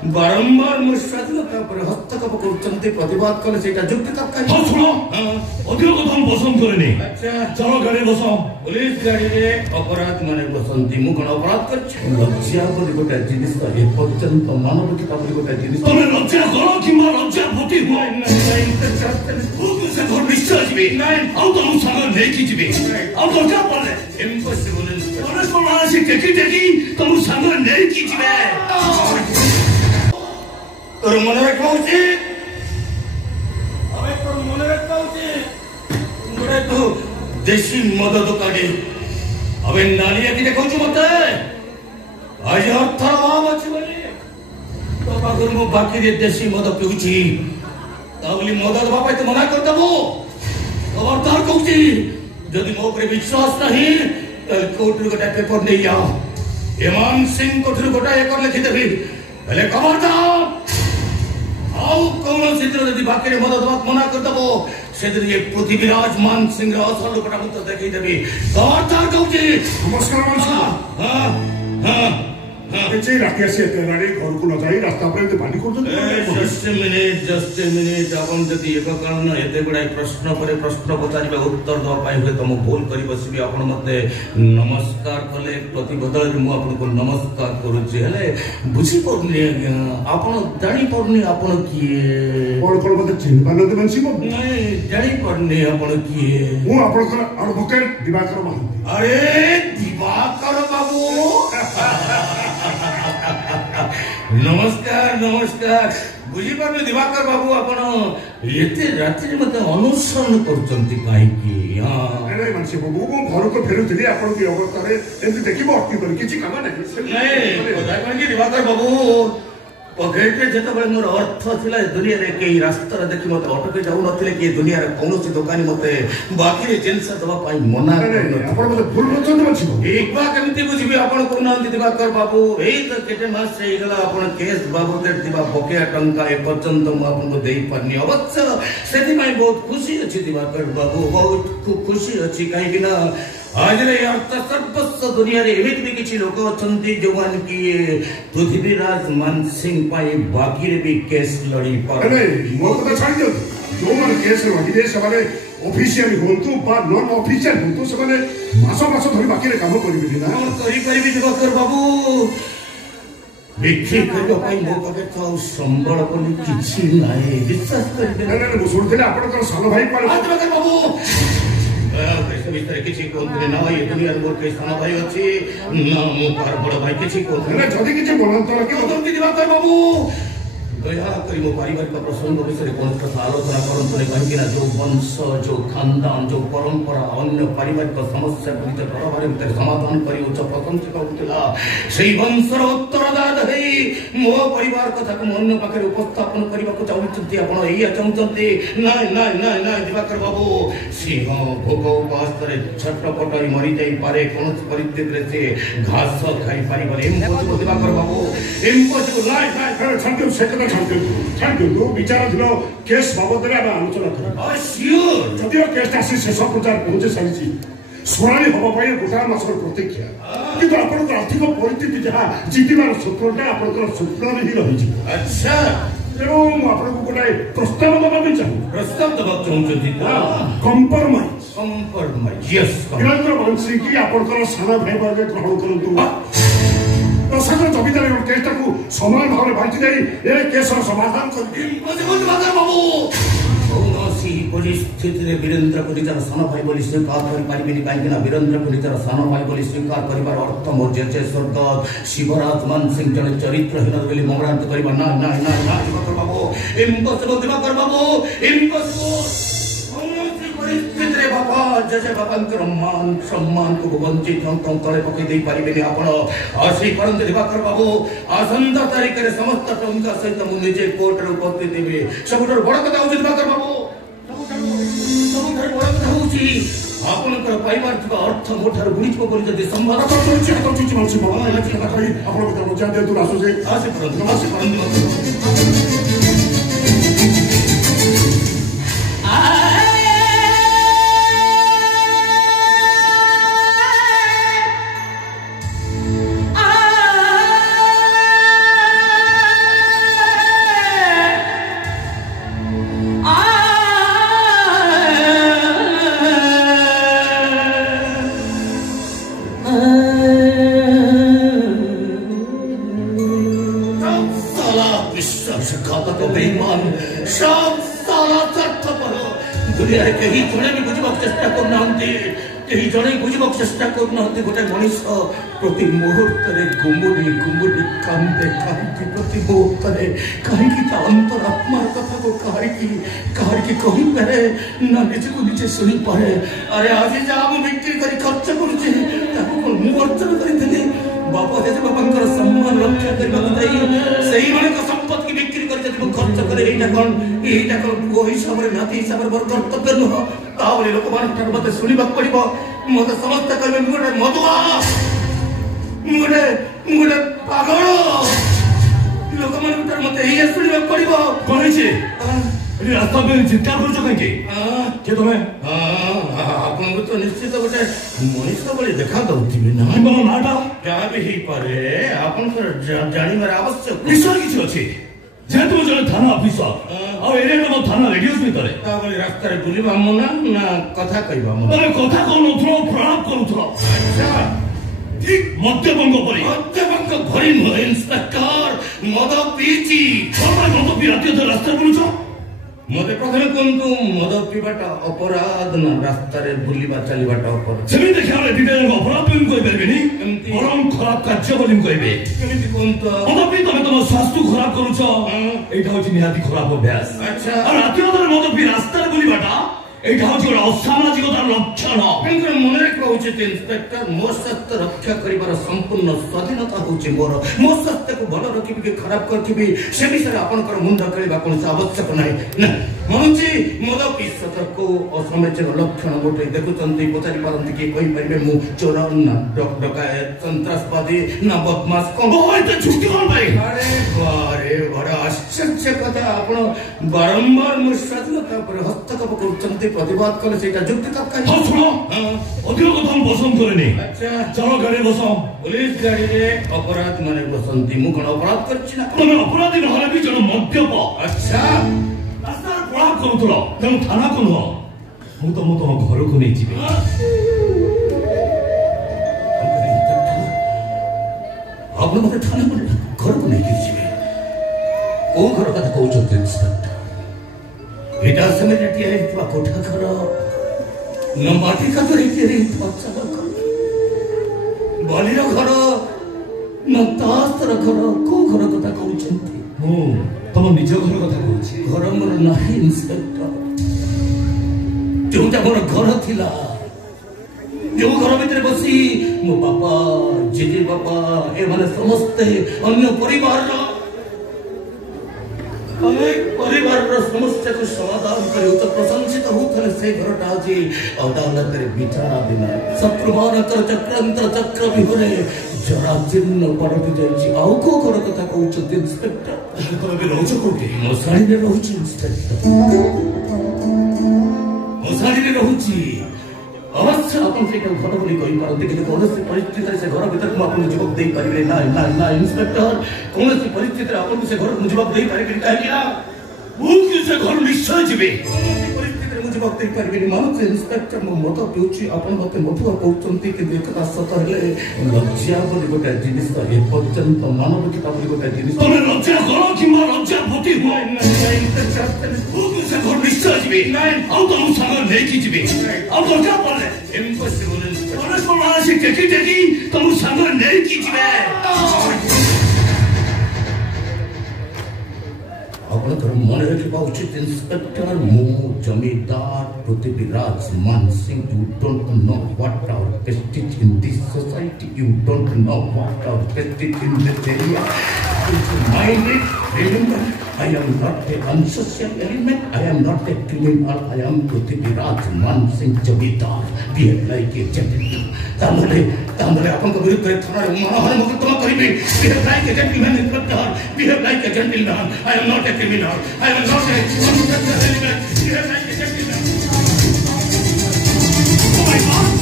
बारंबार मो स्वाधीनता पर हस्तक्षेप करते प्रतिवाद कले सेटा जुक्ति तर्क हां सुनो अधिक कथा हम पसंद करेनी। अच्छा चलो गाड़ी बसाओ। पुलिस गाड़ी रे अपराध माने बसंती मु कोन अपराध कर लज्जा बोली गोटा जिनिस ए पर्यंत मानवता बोली गोटा जिनिस तमे लज्जा करो किमा लज्जा पति हो से घर निश्चय जीवे आउ तो हम संग लेकी जीवे आउ तो क्या बोले इम्पॉसिबल तोरे को आसी देखी तुम संग लेकी जीवे तोर मन रखा उचित अबे तोर मन रखा उचित मुरे तो देशी मद दुकानी अबे नालिया की देखो मते आज अर्थ अभाव अछि बोली तो पाखर मु बाकी रे देशी मद पिउची ताबली मद दबा पाई तो मना कर दबो खबरदार कहूची यदि मो ऊपर विश्वास नहीं तो कोर्ट गोटा पेपर नहीं आओ हेमान सिंह कोठर गोटा एक लिखि देबी पहले खबरदार आओ कौन चित्र यदि बाकी रे मद दबा मना कर दबो सेदिन ये पृथ्वीराज मान सिंह रा असल गोटा मत देखि देबी खबरदार कहूची नमस्कार मानसा हां हां एचे राखी आसी एतेलाडे घर को न जाई रास्ता पर एते पानी करछन जस्ट ए मिनिट अपन जदि एक कारण एते बडा प्रश्न परे प्रश्न पचारिबा उत्तर दवा पाइ हुए तुम भूल करि बसिबी अपन मते नमस्कार कले प्रति बदल मु अपन को नमस्कार करूची हले बुझी पड़नी अपन जानी पड़नी अपन किए कोन मते चिन्ता न देबन सिबो नहीं जानी पड़नी अपन किए मु अपन को एडवोकेट दिवाकर महांती अरे दिवाकर बाबू नमस्कार नमस्कार बुझी पारे दिवाकर बाबू आपण एते रात्रि मते अनुसरण करचंती काई की हां अरे मनसे बाबू मु घर को फेरुतली आपण की अवस्था रे एते देखिबो अटकी कर किछि काम नहीं बताय कि दिवाकर बाबू पकेटे जत बळे मोर अर्थ थिला दुनिया रे के रास्ता रे देखि मते अटके जाउ नथिले कि दुनिया रे कोनोसी दुकानी मते बाकी रे जिंस दबा पाई मना आपण मते भूल नचंद मछि एक बा केमती बुझिबी आपण को नांती दिवाकर बाबू एई तो केटे मास रे गला आपण केस बाबू दे दिबा बकेया टंका ए पर्यंत म आपण को देई पानी अवश्य सेति माई बहुत खुशी अछि दिवाकर बाबू बहुत खुशी अछि काई बिना आज रे अर्थ सर्वस्व दुनिया रे एमित भी किछि लोक अछंती जोवान की पृथ्वीराज मान सिंह पाई बाकी रे भी केस लड़ी पर अरे मो कथा छाड़ दियो जो मन केस लड़ी दे सबरे ऑफिशियल होंतु बा नॉन ऑफिशियल होंतु सबने मासो मासो धरि बाकी रे काम करिबि ना करि परिबि दिवाकर बाबू बिखी करियो पाई मो पके तो संबळ बोली किछि नाही विश्वास करिबे ना मु सुनथिले आपण कर सान भाई पर दिवाकर बाबू कैसे भीतर किछि कोंतरे ना ये दुनिया मोर के सान भाई अछि ना मो पर बड़ भाई किछि कोंतरे ना जदी किछि बोलंतर के कोंतरे दिवाकर बाबू दया करी मो पारिवारिक प्रसंग विषय कौन कथा आलोचना करंतु कहीं ना जो वंश जो खानदान जो परंपरा अन्य पारिवारिक समस्या को निज घर बारे भीतर समाधान करी उच्च प्रशंसित होतिला सेही वंशर उत्तरदात हेई मो परिवार कथा को अन्य पाखे उपस्थापन करबा को चाहउछंती आपण एया चाहउछंती नाय नाय नाय नाय दिवाकर बाबू सिंह भोग उपास करे छटपटाई मरि जाई पारे कोन परिस्थिति रे से घास खाई पारिबले इम्पॉसिबल दिवाकर बाबू इम्पॉसिबल नाय नाय छांटे सेकंड छांटे तो विचार दिलो केस बाबत रे आलोचना कर श्योर जदियो केस आसी शेष प्रचार पहुंचे सारिछि सुनानी हबा पाई गोटा मासर प्रतीक्षा किंतु आपण आर्थिक परिस्थिति जहा जीतिबार सूत्रटा आपण सूत्र रे ही रहि अच्छा तेणु आपण को गोटा प्रस्ताव दबा भी चाहू प्रस्ताव दबा चाहूछंती कंप्रोमाइज यस वीरेंद्र वंशी की आपण सारा भाई वर्ग ग्रहण करंतु प्रशासन जमीदार केसटा को समान भाव बांटी दे ए केसर समाधान कर बाबू कौनसी परिस्थिति रे वीरेंद्र को निजर सान भाई बोली स्वीकार कर पारिबेनी काहे ना वीरेंद्र को निजर सान भाई बोली स्वीकार करिवार अर्थ मोर जेचे स्वर्गत शिवराज मान सिंह जने चरित्रहीन बोली ममरांत करिबा ना ना ना ना दिवाकर बाबू इम्पॉसिबल दिवाकर बाबू इम्पॉसिबल कौनसी परिस्थिति रे बाबा जजे बाबांकर मान सम्मान को वंचित हम तळे पके देई पारिबेनी आपण आसी करंत दिवाकर बाबू आसंता तारीख रे समस्त टंका सहित मु निजे कोर्ट रे उपस्थित देबे सबुठर बड़ कथा होछि दिवाकर बाबू सबुठर बड़ कथा होछि आपनकर परिवार थिबा अर्थ मोठर गुणित बोली जदि संभाल करछि तो चिच मानछि बाबा एला चिंता करी आपण को मजा दे तू आसो जे आसी करंत साला विश्वासघातक बेईमान सब साला स्वार्थपर दुनिया रे केही जणे भी बुझिबाक चेष्टा करनांती केही जणे बुझिबाक चेष्टा करनांती गोटे मनीष प्रति मुहूर्त रे गुमुड़ी गुमुड़ी कांदे काहे प्रति मुहूर्त रे काहे की ता अंतरात्मा कथा को काहे की कहि पारे ना निजे को निजे सुनी पारे अरे आज जा हम बिक्री करी खर्च करूची ताको कोन मु अर्चन करी देली बापा जैसे बापांकर सम्मान रक्षा करबा दई सही माने को संपत्ति की बिक्री कर जति खर्च करे एटा कोन वो हिसाब रे नाती हिसाब रे बर कर्तव्य न तावले लोक मान ठार मते सुनिबा पड़िबो मते समस्त करबे मुगटे मधुआ मुगटे पागल लोक मान ठार मते ही सुनिबा पड़िबो कोन छे ए रास्ता पे चिंता करछो काहे के तमे आपन को तो निश्चित गोटे मनीष बड़ी देखा दउथिबे ना मो नाटा क्या भी ही पारे आपन को जानिबार आवश्यक निश्चय किछ अछि जेतु जने थाना ऑफिसर आ एरिया मो थाना रेडियो भितरे ताबले रास्ता रे बुलिबा मना ना कथा कहबा मना अरे कथा कोन उठरो प्रणाम करूथरो अच्छा ठीक मध्यबंग भरी न इंस्पेक्टर मद पीची छोटा मद पी राती तो रास्ता बुलुछो मते प्रथमे कोंतु मद पीबाटा अपराध न रास्ता रे बुलिबा चलीबाटा अपराध सेमी देखाले दिदे अपराध बिन कोइ परबेनी परम खराब कार्य बोली कहबे केमिति कोंतु मद पी तमे तम स्वास्थ्य खराब करूछो एटा होची निहाती खराब अभ्यास अच्छा आ राती तो मद पी रास्ता रे बुलिबाटा एटा होची गोटा असामाजिकतार लक्षण किंतु मने कहउछि इंस्पेक्टर मोर सत्य रक्षा करिबार संपूर्ण स्वाधीनता होछि मोर सत्य को भलो रखिबि कि खराब करथिबि से विषय आपनकर मुंड करिबा कोन आवश्यक नाही ना मनुछि मद पिसत को असमाजिक लक्षण गोटे देखुचंती पचारि पारंती कि कहि परिबे मु चोर ना डकायत संत्रासवादी ना बदमाश कोन होइते छुट्टी कोन भाई अरे बड़ा आश्चर्य कथा आपण बारंबार मु स्वाधीनता पर हस्तक्षेप करूचंती प्रतिवाद कले सेटा जुक्ति तक कहि हां सुनो अधिक कथा हम पसंद करेनी अच्छा चलो गाड़ी बसो पुलिस गाड़ी रे अपराध माने बसंती मु कोन अपराध करछि ना तमे अपराधी न हले भी जण मद्यप अच्छा रास्ता प्रणाम करूथलो तेनु थाना कोन हो मु तो घर को नै जिबे आपन मते थाना को घर को नै जिबे ओ घर कथा कहउछ इंस्पेक्टर एटा समेटिया हितवा कोठा घर न माटी का तो हिते अच्छा घर बालीर घर न तास्तर घर को घर कथा कहउछंती मु तम निज घर कथा कहउछि घर मोर नाही इंस्पेक्टर जोटा मोर घर थिला जो घर भीतर बसी मो बापा जीजी बापा ए माने समस्त अन्य परिवार परिवार समस्या को समाधान करे तो प्रशंसित होथले से घरटा आज अदालत रे विचाराधीन शत्रुमान कर चक्र विहरे जरा जीर्ण पड़ती जाइछि आउ को घर कथा कहउछ इंस्पेक्टर तमे बे रहउछ कोठी मसाड़ी रे रहउछ इंस्पेक्टर मसाड़ी रे रहउछि अवश्य अपन से घर बोली कहि पारते कि कौन सी परिस्थिति से घर भीतर को अपन जवाब दे पारिबे ना इंस्पेक्टर कौन सी परिस्थिति अपन से घर जवाब दे पारिबे काहे मु कि से घर निश्चय जिबे परिस्थिति रे जवाब दे पारिबे मानो इंस्पेक्टर मो मत पिउछि अपन मते मधुआ कहउचंती कि एकता सत हेले लज्जा बोली गोटा जिनिस ए पर्यंत मानविकता बोली गोटा जिनिस तमे लज्जा करो किमा लज्जा भूति होय मु कि से घर निश्चय जिबे आउ तो मु संग लेकी जिबे आउ तो क्या पड़ले इम्पॉसिबल तमे को मानसी टेकी तो मु संग लेकी जिबे अपन घर मन रखिबा उचित इंस्पेक्टर मो जमीदार Prithviraj Maan Singh you don't know what our prestige in this society you don't know what our prestige in this area mind remember I am not a unsocial element. I am not a criminal. I am Prithviraj Man Singh Jamidar. Behave like a gentleman. तामले अपन को विरुद्ध थाना रे मनोहर मुकदमा करिबे. Behave like a gentleman, inspector. Behave like a gentleman. I am not a criminal. I am not a unsocial element. Behave like a gentleman. Oh my God!